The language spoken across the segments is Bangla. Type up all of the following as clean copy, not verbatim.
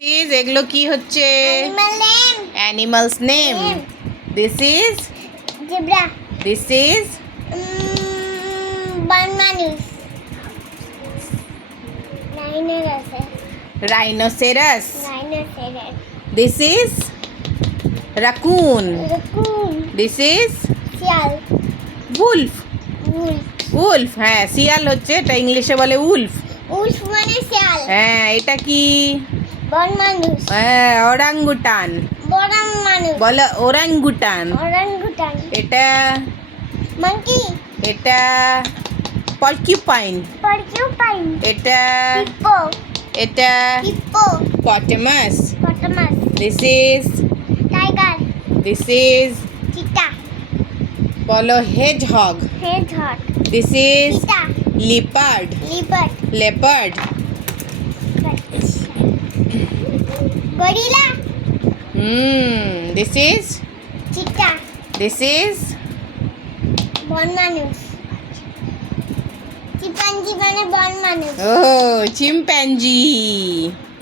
এগুলো কি হচ্ছে? Animals name. This is zebra. This is মানুষ। Rhinoceros. Rhinoceros. This is raccoon. Raccoon. This is শিয়াল। উলফ। উলফ। উলফ, হ্যাঁ শিয়াল হচ্ছে, এটা ইংলিশে বলে উলফ। উলফ মানে শিয়াল। হ্যাঁ, এটা কি? বন মানুষ। হ্যাঁ, ওরাঙ্গুটান। বড় মানুষ। বলো ওরাঙ্গুটান। ওরাঙ্গুটান। এটা মাঙ্কি। এটা পর্কিউপাইন। পর্কিউপাইন। এটা হিপ্পো। এটা hippo. Potamus. Potamus. This is tiger. This is cheetah. বলো hedgehog. Hedgehog. This is cheetah. Leopard. Leopard. Leopard. Gorilla. This is cheetah. This is বন মানুষ। চিম্পাঞ্জি মানে বন মানুষ। ও চিম্প্যাঞ্জি।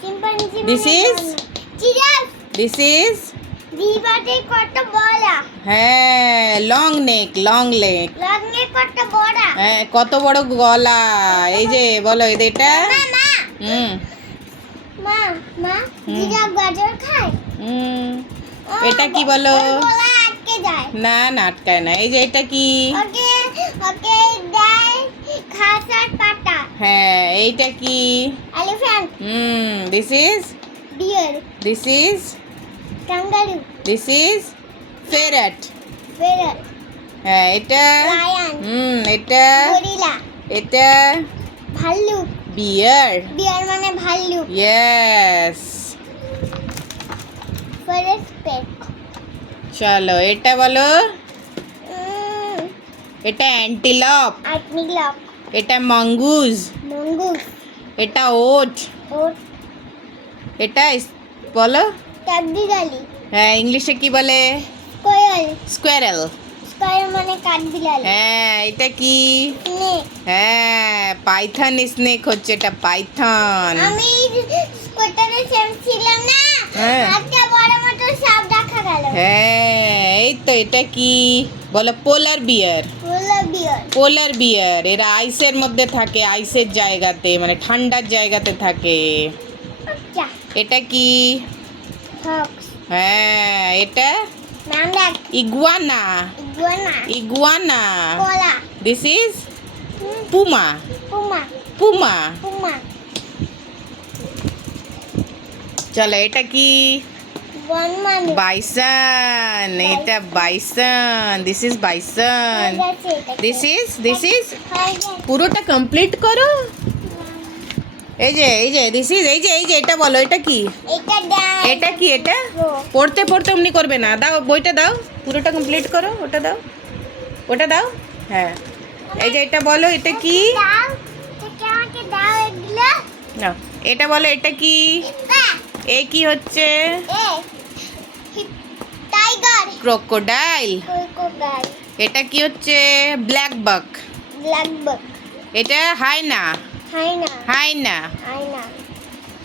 চিম্পাঞ্জি This মানে is? জিরাফ। দিস ইজ জিরাফে কত বড়। হ্যাঁ লং নেক, লং লেক। লগ্নে কত বড়। হ্যাঁ, কত বড় গলা। এই যে বলো এটা মা মা হুম মা মা হুম। জিরাফ গাজর খায়। হুম এটা কি বলো? ওর গলা আটকে যায়। না না, আটকায় না। এই যে এটা কি? ওকে ওকে দেয় ঘাস আর পাতা। হ্যাঁ, এইটা কি? Elephant. This is deer. This is kangaroo. This is ferret. Parrot. হ্যাঁ, এটা লায়ন। এটা গরিলা। এটা ভাল্লুক। বিয়ার। বিয়ার মানে ভাল্লুক। ইয়েস। ফরেস্ট পেট। চলো এটা বলো। এটা অ্যান্টিলপ। আর্টমিলক। এটা মঙ্গুস। মঙ্গুস। এটা ওট। ওট। এটা বলো। কাঠবিড়ালি। হ্যাঁ, ইংলিশে কি বলে? কোয়েল। স্কোয়ারেল। স্কয়ার মানে কাঠবিড়ালি। হ্যাঁ, এটা কি? স্নেক। হ্যাঁ, পাইথন স্নেক হচ্ছে, এটা পাইথন। আমি স্কুটারে ছিলাম না, হ্যাঁ। একটা বড় মতো সাপ দেখা গেল। হ্যাঁ, এই তো এটা কি বলো? পোলার বিয়ার। পোলার বিয়ার। পোলার বিয়ার এরা আইসের মধ্যে থাকে, আইসের জায়গাতে, মানে ঠান্ডার জায়গাতে থাকে। আচ্ছা। এটা কি? ফক্স। হ্যাঁ, এটা নাম দেখ। Iguana. Iguana. Iguana. Koala. This is puma. Puma. Puma. Puma. চলো এটা কি? বন মানুষ। বাইসন। এটা bison. This is bison. This is পুরোটা কমপ্লিট করো। এই যে দিস ইজ এই যে এটা বলো, এটা কি? এটা দাও। এটা কি? এটা পড়তে পড়তে অমনি করবে না, দাও বইটা দাও, পুরোটা কমপ্লিট করো। ওটা দাও, ওটা দাও। হ্যাঁ, এই যে এটা বলো, এটা কি? দাও। এটা আমাকে দাও এগুলো। না, এটা বলো, এটা কি? এ কি হচ্ছে? টাইগার। ক্রোকোডাইল। ক্রোকোডাইল। এটা কি হচ্ছে? ব্ল্যাক বাক। ব্ল্যাক বাক। এটা হাইনা। হাইনা। হাইনা। হাইনা।